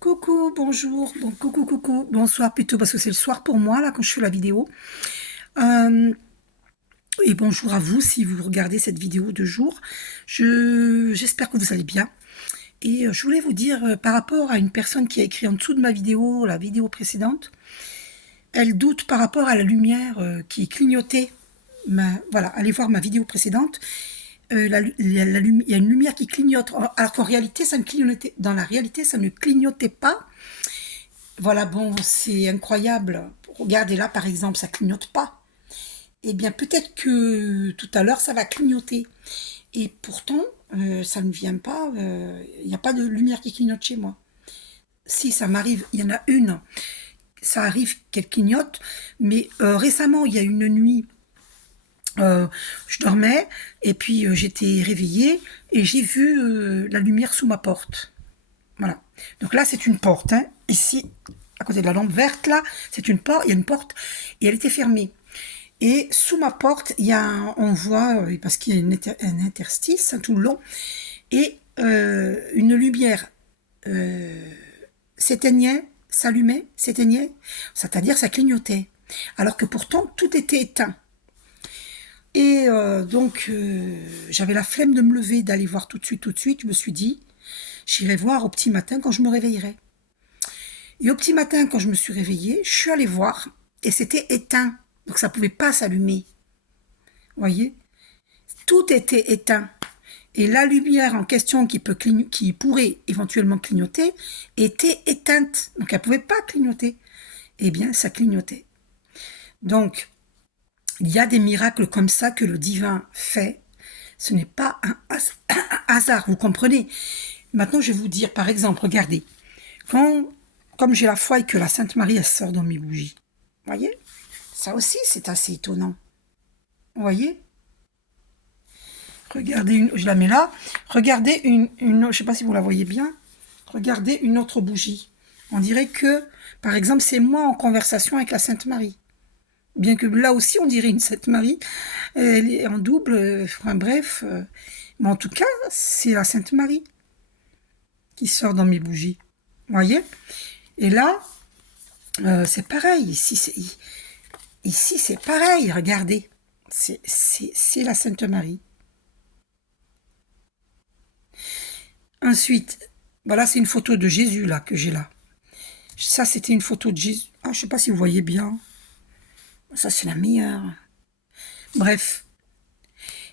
Coucou, bonjour, bon, coucou, bonsoir plutôt parce que c'est le soir pour moi là quand je fais la vidéo. Euh, et bonjour à vous si vous regardez cette vidéo de jour. J'espère que vous allez bien. Et je voulais vous dire par rapport à une personne qui a écrit en dessous de ma vidéo, la vidéo précédente, elle doute par rapport à la lumière qui clignotait. Voilà, allez voir ma vidéo précédente. Il y a une lumière qui clignote, alors qu'en réalité, ça ne clignotait, dans la réalité, ça ne clignotait pas. Voilà, bon, c'est incroyable. Regardez là, par exemple, ça clignote pas. Eh bien, peut-être que tout à l'heure, ça va clignoter. Et pourtant, ça ne vient pas, il n'y a pas de lumière qui clignote chez moi. Si, ça m'arrive, il y en a une, ça arrive qu'elle clignote, mais récemment, il y a une nuit, je dormais, et puis j'étais réveillée, et j'ai vu la lumière sous ma porte. Voilà. Donc là, c'est une porte, hein. Ici, à côté de la lampe verte, là, c'est une porte, il y a une porte, et elle était fermée. Et sous ma porte, on voit, parce qu'il y a un interstice tout le long, et une lumière s'éteignait, s'allumait, s'éteignait, c'est-à-dire ça clignotait. Alors que pourtant, tout était éteint. Et j'avais la flemme de me lever, d'aller voir tout de suite. Je me suis dit, j'irai voir au petit matin quand je me réveillerai. Et au petit matin, quand je me suis réveillée, je suis allée voir et c'était éteint. Donc ça ne pouvait pas s'allumer. Vous voyez? Tout était éteint. Et la lumière en question qui pourrait éventuellement clignoter était éteinte. Donc elle ne pouvait pas clignoter. Eh bien, ça clignotait. Donc, il y a des miracles comme ça que le divin fait. Ce n'est pas un hasard, vous comprenez? Maintenant, je vais vous dire, par exemple, regardez. Comme j'ai la foi et que la Sainte Marie, elle sort dans mes bougies. Vous voyez? Ça aussi, c'est assez étonnant. Vous voyez? Regardez, je la mets là. Regardez je ne sais pas si vous la voyez bien. Regardez une autre bougie. On dirait que, par exemple, c'est moi en conversation avec la Sainte Marie. Bien que là aussi, on dirait une Sainte Marie. Elle est en double, enfin bref. Mais en tout cas, c'est la Sainte Marie qui sort dans mes bougies. Vous voyez? Et là, c'est pareil. Ici, c'est pareil. Regardez. C'est la Sainte Marie. Ensuite, voilà, c'est une photo de Jésus là que j'ai là. Ça, c'était une photo de Jésus. Ah, je sais pas si vous voyez bien. Ça, c'est la meilleure. Bref.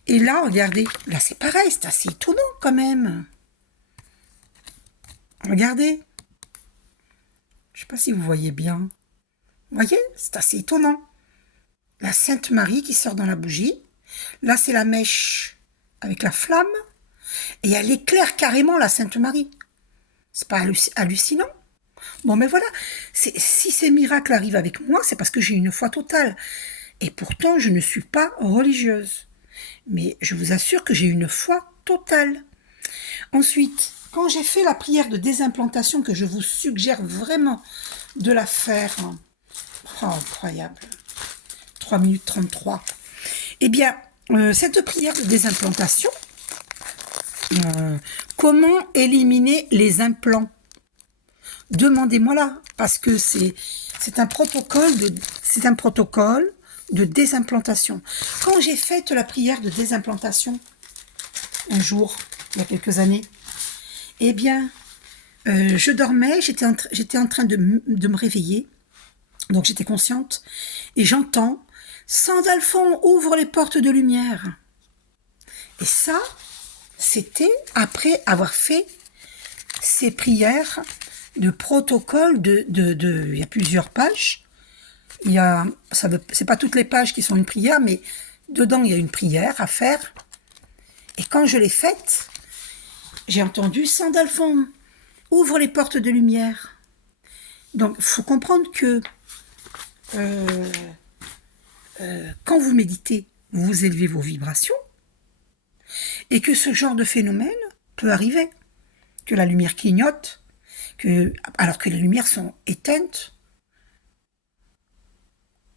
Et là, regardez. Là, c'est pareil. C'est assez étonnant quand même. Regardez. Je sais pas si vous voyez bien. Vous voyez? C'est assez étonnant. La Sainte Marie qui sort dans la bougie. Là, c'est la mèche avec la flamme. Et elle éclaire carrément la Sainte Marie. C'est pas hallucinant? Bon, mais voilà. Si ces miracles arrivent avec moi, c'est parce que j'ai une foi totale. Et pourtant, je ne suis pas religieuse. Mais je vous assure que j'ai une foi totale. Ensuite, quand j'ai fait la prière de désimplantation, que je vous suggère vraiment de la faire, oh, incroyable, 3 minutes 33, eh bien, cette prière de désimplantation, comment éliminer les implants? Demandez-moi là, parce que c'est un protocole de désimplantation. Quand j'ai fait la prière de désimplantation, un jour, il y a quelques années, eh bien, je dormais, j'étais en train de me réveiller, donc j'étais consciente, et j'entends « Sandalphon, ouvre les portes de lumière !» Et ça, c'était après avoir fait ces prières de protocole il y a plusieurs pages. C'est pas toutes les pages qui sont une prière, mais dedans, il y a une prière à faire. Et quand je l'ai faite, j'ai entendu « Sandalphon, ouvre les portes de lumière !» Donc, il faut comprendre que quand vous méditez, vous élevez vos vibrations et que ce genre de phénomène peut arriver, que la lumière clignote, alors que les lumières sont éteintes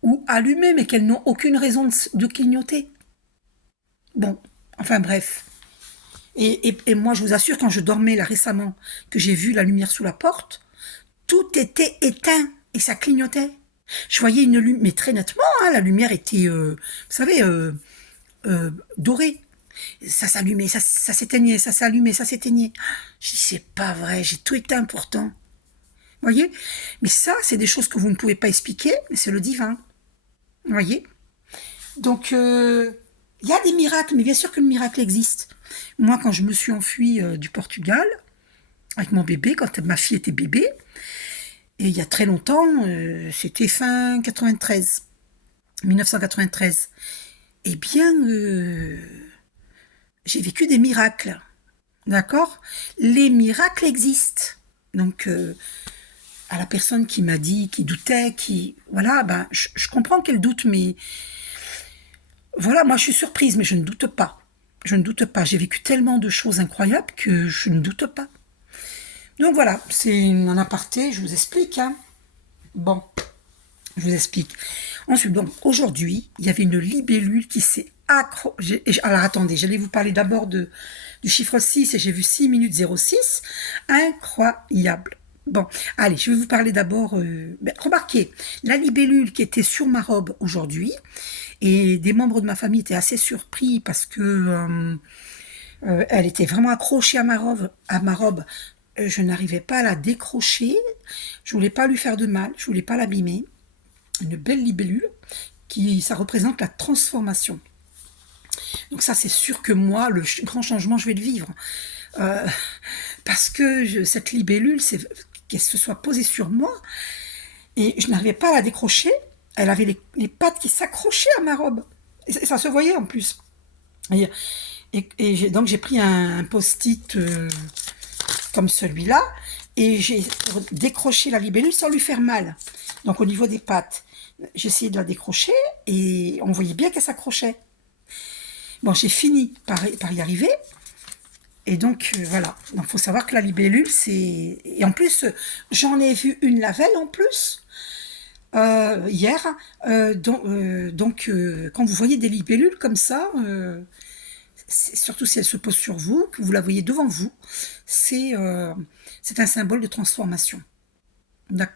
ou allumées, mais qu'elles n'ont aucune raison de clignoter. Bon, enfin bref. Et moi, je vous assure, quand je dormais là récemment, que j'ai vu la lumière sous la porte, tout était éteint et ça clignotait. Je voyais une lumière, mais très nettement, hein, la lumière était, vous savez, dorée. Ça s'allumait, ça s'éteignait, ça s'allumait, ça s'éteignait. Je dis, c'est pas vrai, j'ai tout éteint pourtant. Vous voyez? Mais ça, c'est des choses que vous ne pouvez pas expliquer, mais c'est le divin. Vous voyez? Donc, il y a des miracles, mais bien sûr que le miracle existe. Moi, quand je me suis enfuie du Portugal, avec mon bébé, quand ma fille était bébé, et il y a très longtemps, c'était fin 93, 1993, eh bien, j'ai vécu des miracles, d'accord? Les miracles existent. Donc, à la personne qui m'a dit, qui doutait, voilà, ben, je comprends qu'elle doute, mais voilà, moi je suis surprise, mais je ne doute pas. Je ne doute pas. J'ai vécu tellement de choses incroyables que je ne doute pas. Donc voilà, c'est un aparté, je vous explique. Hein. Bon, je vous explique. Ensuite, donc aujourd'hui, il y avait une libellule qui s'est accrochée. Alors attendez, j'allais vous parler d'abord du chiffre 6 et j'ai vu 6 minutes 06. Incroyable. Bon, allez, je vais vous parler d'abord. Remarquez, la libellule qui était sur ma robe aujourd'hui, et des membres de ma famille étaient assez surpris parce que elle était vraiment accrochée à ma robe. Je n'arrivais pas à la décrocher. Je voulais pas lui faire de mal. Je voulais pas l'abîmer. Une belle libellule ça représente la transformation. Donc ça, c'est sûr que moi, le grand changement, je vais le vivre. Parce que cette libellule, qu'elle se soit posée sur moi, et je n'arrivais pas à la décrocher. Elle avait les pattes qui s'accrochaient à ma robe. Et ça se voyait en plus. Donc j'ai pris un post-it comme celui-là, et j'ai décroché la libellule sans lui faire mal. Donc au niveau des pattes, j'ai essayé de la décrocher, et on voyait bien qu'elle s'accrochait. Bon, j'ai fini par y arriver. Et donc, voilà. Donc, il faut savoir que la libellule, c'est... Et en plus, j'en ai vu une la veille, en plus, hier. Donc, quand vous voyez des libellules comme ça, surtout si elles se posent sur vous, que vous la voyez devant vous, c'est un symbole de transformation.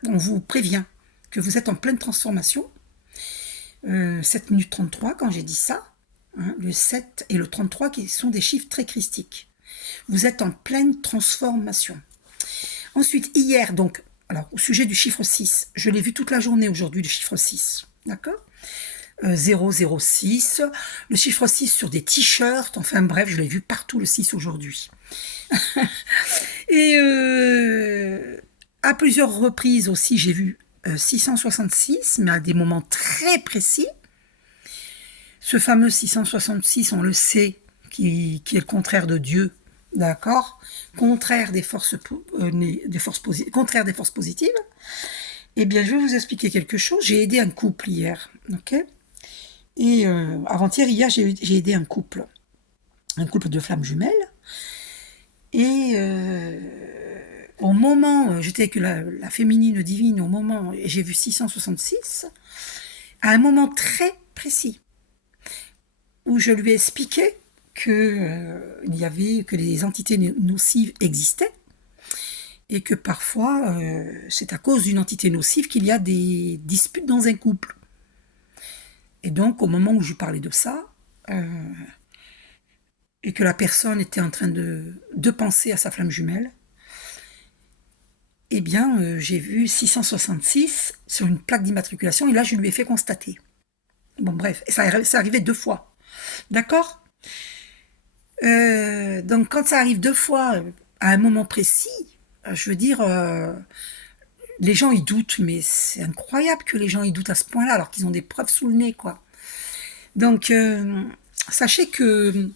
On vous prévient que vous êtes en pleine transformation. 7 minutes 33, quand j'ai dit ça, hein, le 7 et le 33 qui sont des chiffres très christiques. Vous êtes en pleine transformation. Ensuite, hier, donc, alors, au sujet du chiffre 6, je l'ai vu toute la journée aujourd'hui, le chiffre 6, d'accord 006, le chiffre 6 sur des t-shirts, enfin bref, je l'ai vu partout le 6 aujourd'hui. Et à plusieurs reprises aussi, j'ai vu 666, mais à des moments très précis. Ce fameux 666, on le sait, qui est le contraire de Dieu, d'accord, contraire des forces positives. Eh bien, je vais vous expliquer quelque chose. J'ai aidé un couple hier, ok. Et avant-hier, hier, j'ai aidé un couple de flammes jumelles. Et au moment, j'étais avec la féminine divine, au moment, j'ai vu 666, à un moment très précis, où je lui ai expliqué que les entités nocives existaient, et que parfois, c'est à cause d'une entité nocive qu'il y a des disputes dans un couple. Et donc, au moment où je parlais de ça, et que la personne était en train de penser à sa flamme jumelle, eh bien, j'ai vu 666 sur une plaque d'immatriculation, et là, je lui ai fait constater. Bon, bref, ça arrivait 2 fois. D'accord ? Donc, quand ça arrive 2 fois, à un moment précis, je veux dire, les gens, ils doutent, mais c'est incroyable que les gens, ils doutent à ce point-là, alors qu'ils ont des preuves sous le nez, quoi. Donc, sachez que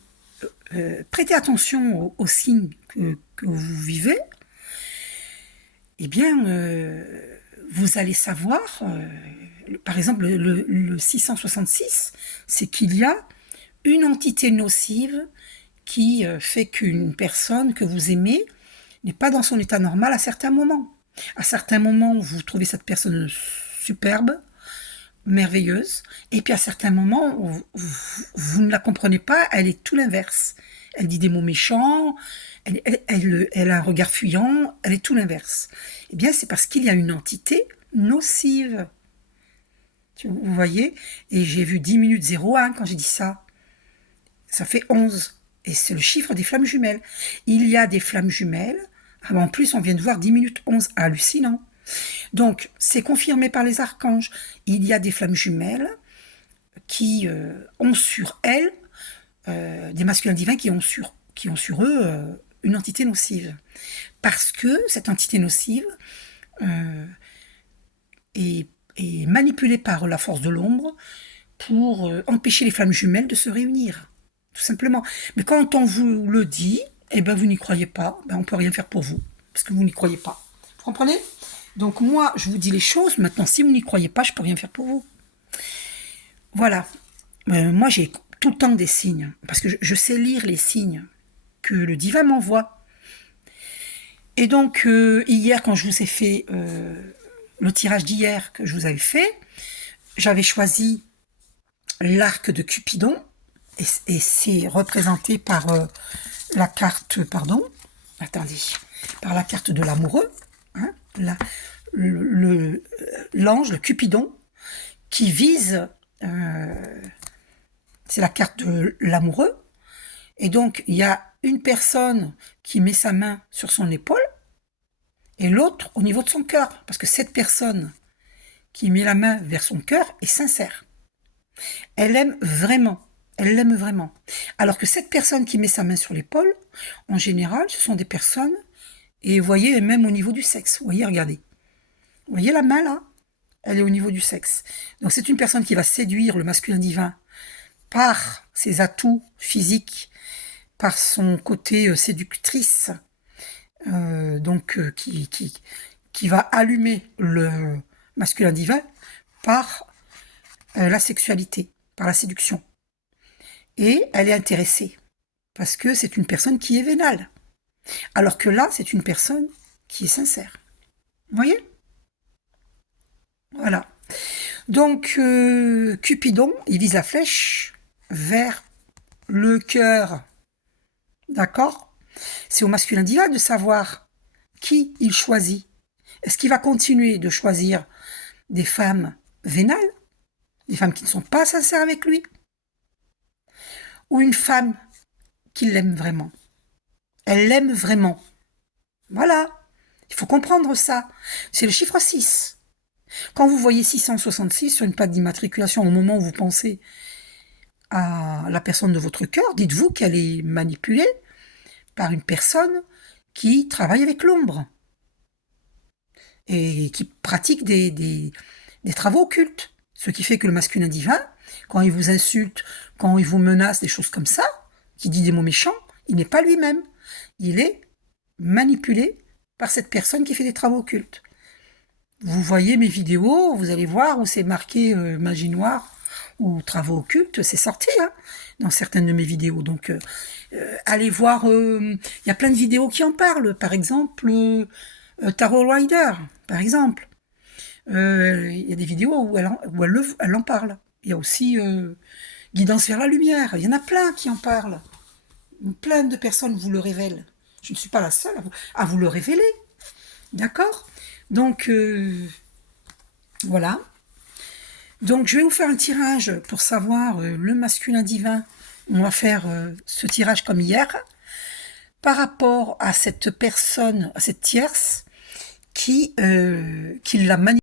prêtez attention aux signes que vous vivez, eh bien, vous allez savoir, par exemple, le 666, c'est qu'il y a une entité nocive qui fait qu'une personne que vous aimez n'est pas dans son état normal à certains moments. À certains moments, vous trouvez cette personne superbe, merveilleuse, et puis à certains moments, vous ne la comprenez pas, elle est tout l'inverse. Elle dit des mots méchants, elle a un regard fuyant, elle est tout l'inverse. Eh bien, c'est parce qu'il y a une entité nocive. Vous voyez? Et j'ai vu 10 minutes 01 quand j'ai dit ça. Ça fait 11. Et c'est le chiffre des flammes jumelles. Il y a des flammes jumelles. Ah ben en plus, on vient de voir 10 minutes 11. Hallucinant. Donc, c'est confirmé par les archanges. Il y a des flammes jumelles qui ont sur elles, des masculins divins qui ont sur eux une entité nocive. Parce que cette entité nocive est manipulée par la force de l'ombre pour empêcher les flammes jumelles de se réunir, tout simplement. Mais quand on vous le dit, eh ben vous n'y croyez pas, ben on ne peut rien faire pour vous, parce que vous n'y croyez pas. Vous comprenez? Donc moi, je vous dis les choses, maintenant si vous n'y croyez pas, je ne peux rien faire pour vous. Voilà. Moi, j'ai tout le temps des signes, parce que je sais lire les signes que le divin m'envoie. Et donc, hier, quand je vous ai fait le tirage d'hier que je vous avais fait, j'avais choisi l'arc de Cupidon, et c'est représenté par la carte, pardon, attendez, par la carte de l'amoureux, hein, l'ange, le Cupidon, qui vise, c'est la carte de l'amoureux, et donc il y a une personne qui met sa main sur son épaule, et l'autre au niveau de son cœur, parce que cette personne qui met la main vers son cœur est sincère. Elle l'aime vraiment. Elle l'aime vraiment. Alors que cette personne qui met sa main sur l'épaule, en général, ce sont des personnes, et vous voyez, même au niveau du sexe. Vous voyez, regardez. Vous voyez la main là? Elle est au niveau du sexe. Donc c'est une personne qui va séduire le masculin divin par ses atouts physiques, par son côté séductrice, qui va allumer le masculin divin par la sexualité, par la séduction. Et elle est intéressée, parce que c'est une personne qui est vénale. Alors que là, c'est une personne qui est sincère. Vous voyez? Voilà. Donc, Cupidon, il vise la flèche vers le cœur. D'accord? C'est au masculin divin de savoir qui il choisit. Est-ce qu'il va continuer de choisir des femmes vénales, des femmes qui ne sont pas sincères avec lui, ou une femme qui l'aime vraiment? Elle l'aime vraiment. Voilà. Il faut comprendre ça. C'est le chiffre 6. Quand vous voyez 666 sur une plaque d'immatriculation au moment où vous pensez à la personne de votre cœur, dites-vous qu'elle est manipulée par une personne qui travaille avec l'ombre et qui pratique des travaux occultes. Ce qui fait que le masculin divin, quand il vous insulte, quand il vous menace, des choses comme ça, qui dit des mots méchants, il n'est pas lui-même. Il est manipulé par cette personne qui fait des travaux occultes. Vous voyez mes vidéos, vous allez voir où c'est marqué magie noire ou travaux occultes, c'est sorti dans certaines de mes vidéos. Donc allez voir, il y a plein de vidéos qui en parlent. Par exemple, Tarot Rider, par exemple. Il y a des vidéos où elle en parle. Il y a aussi Guidance vers la lumière. Il y en a plein qui en parlent. Plein de personnes vous le révèlent. Je ne suis pas la seule à vous le révéler. D'accord? Donc, voilà. Donc, je vais vous faire un tirage pour savoir le masculin divin. On va faire ce tirage comme hier. Par rapport à cette personne, à cette tierce, qui l'a manipulé.